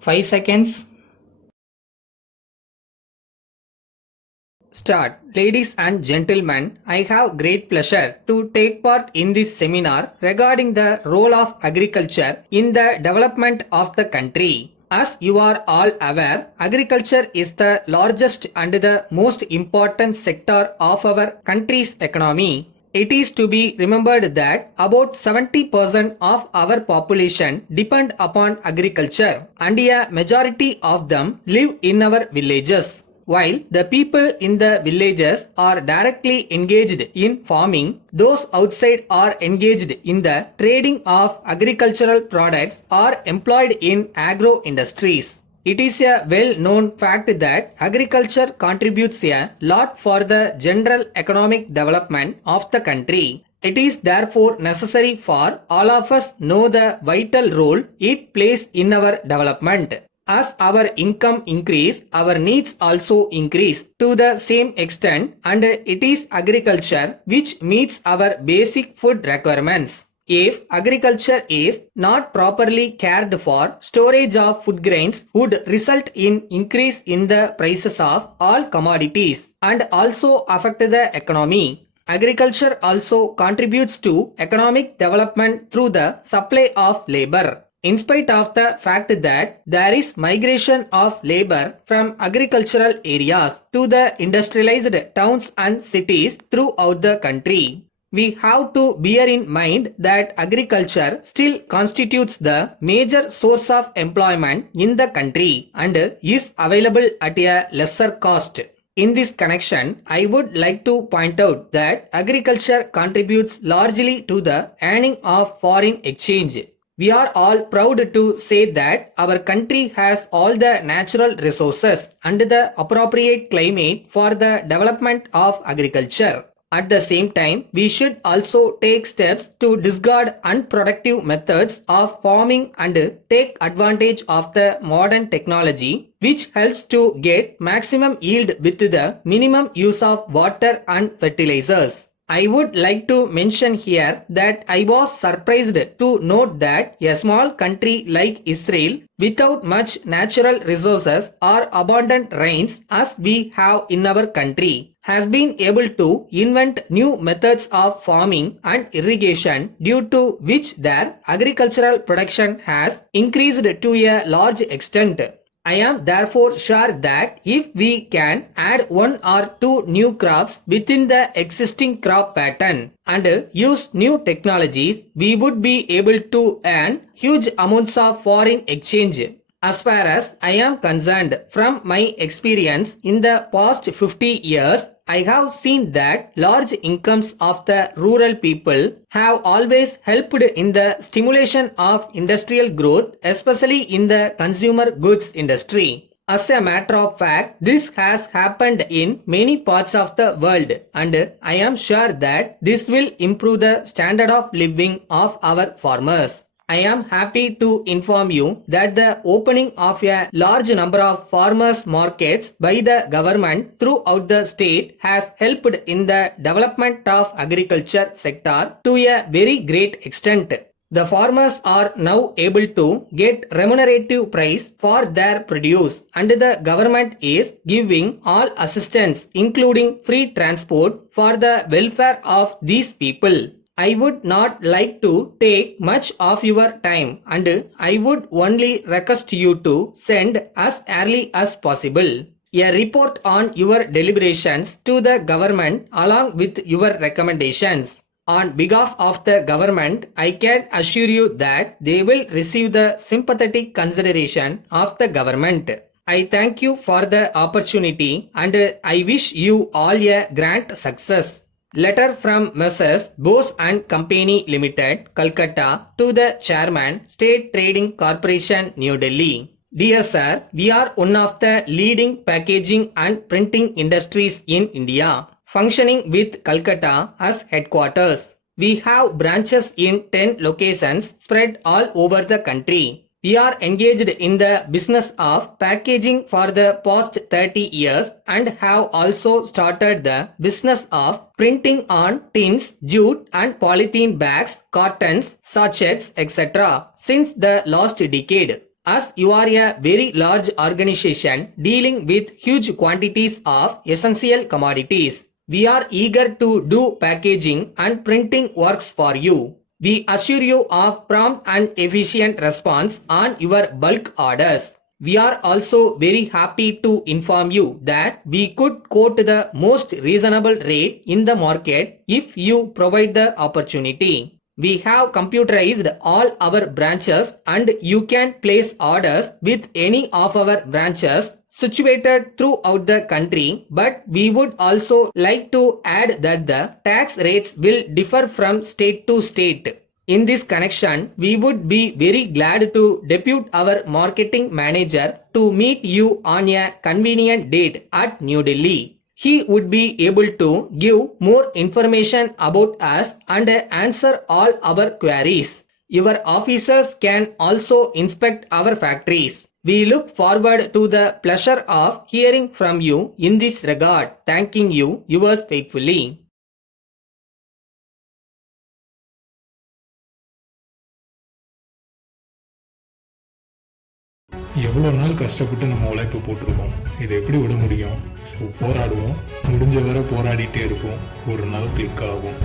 5 seconds. Start. Ladies and gentlemen, I have great pleasure to take part in this seminar regarding the role of agriculture in the development of the country. As you are all aware, agriculture is the largest and the most important sector of our country's economy. It is to be remembered that about 70% of our population depend upon agriculture and a majority of them live in our villages. While the people in the villages are directly engaged in farming, those outside are engaged in the trading of agricultural products or employed in agro industries. It is a well-known fact that agriculture contributes a lot for the general economic development of the country. It is therefore necessary for all of us know the vital role it plays in our development. As our income increase, our needs also increase to the same extent, and it is agriculture which meets our basic food requirements. If agriculture is not properly cared for, storage of food grains would result in increase in the prices of all commodities and also affect the economy. Agriculture also contributes to economic development through the supply of labor. In spite of the fact that there is migration of labor from agricultural areas to the industrialized towns and cities throughout the country, we have to bear in mind that agriculture still constitutes the major source of employment in the country and is available at a lesser cost. In this connection, I would like to point out that agriculture contributes largely to the earning of foreign exchange. We are all proud to say that our country has all the natural resources and the appropriate climate for the development of agriculture. At the same time, we should also take steps to discard unproductive methods of farming and take advantage of the modern technology, which helps to get maximum yield with the minimum use of water and fertilizers. I would like to mention here that I was surprised to note that a small country like Israel, without much natural resources or abundant rains as we have in our country, has been able to invent new methods of farming and irrigation, due to which their agricultural production has increased to a large extent. I am therefore sure that if we can add one or two new crops within the existing crop pattern and use new technologies, we would be able to earn huge amounts of foreign exchange. As far as I am concerned, from my experience in the past 50 years, I have seen that large incomes of the rural people have always helped in the stimulation of industrial growth, especially in the consumer goods industry. As a matter of fact, this has happened in many parts of the world, and I am sure that this will improve the standard of living of our farmers. I am happy to inform you that the opening of a large number of farmers markets by the government throughout the state has helped in the development of agriculture sector to a very great extent. The farmers are now able to get remunerative price for their produce, and the government is giving all assistance including free transport for the welfare of these people. I would not like to take much of your time, and I would only request you to send as early as possible a report on your deliberations to the government along with your recommendations. On behalf of the government, I can assure you that they will receive the sympathetic consideration of the government. I thank you for the opportunity and I wish you all a grand success. Letter from Messrs. Bose and Company Limited, Calcutta, to the Chairman, State Trading Corporation, New Delhi. Dear Sir, we are one of the leading packaging and printing industries in India, functioning with Calcutta as headquarters. We have branches in 10 locations spread all over the country. We are engaged in the business of packaging for the past 30 years and have also started the business of printing on tins, jute and polythene bags, cartons, sachets, etc. since the last decade. As you are a very large organization dealing with huge quantities of essential commodities, we are eager to do packaging and printing works for you. We assure you of prompt and efficient response on your bulk orders. We are also very happy to inform you that we could quote the most reasonable rate in the market if you provide the opportunity. We have computerized all our branches and you can place orders with any of our branches situated throughout the country, but we would also like to add that the tax rates will differ from state to state. In this connection, we would be very glad to depute our marketing manager to meet you on a convenient date at New Delhi. He would be able to give more information about us and answer all our queries. Your officers can also inspect our factories. We look forward to the pleasure of hearing from you in this regard. Thanking you, yours faithfully. எவ்வளோ நாள் கஷ்டப்பட்டு நம்ம உழைப்பு போட்டிருக்கோம். இதை எப்படி விட முடியும்? ஸோ போராடுவோம், முடிஞ்ச வரை போராடிட்டே இருப்போம். ஒரு நாள் கிளிக் ஆகும்.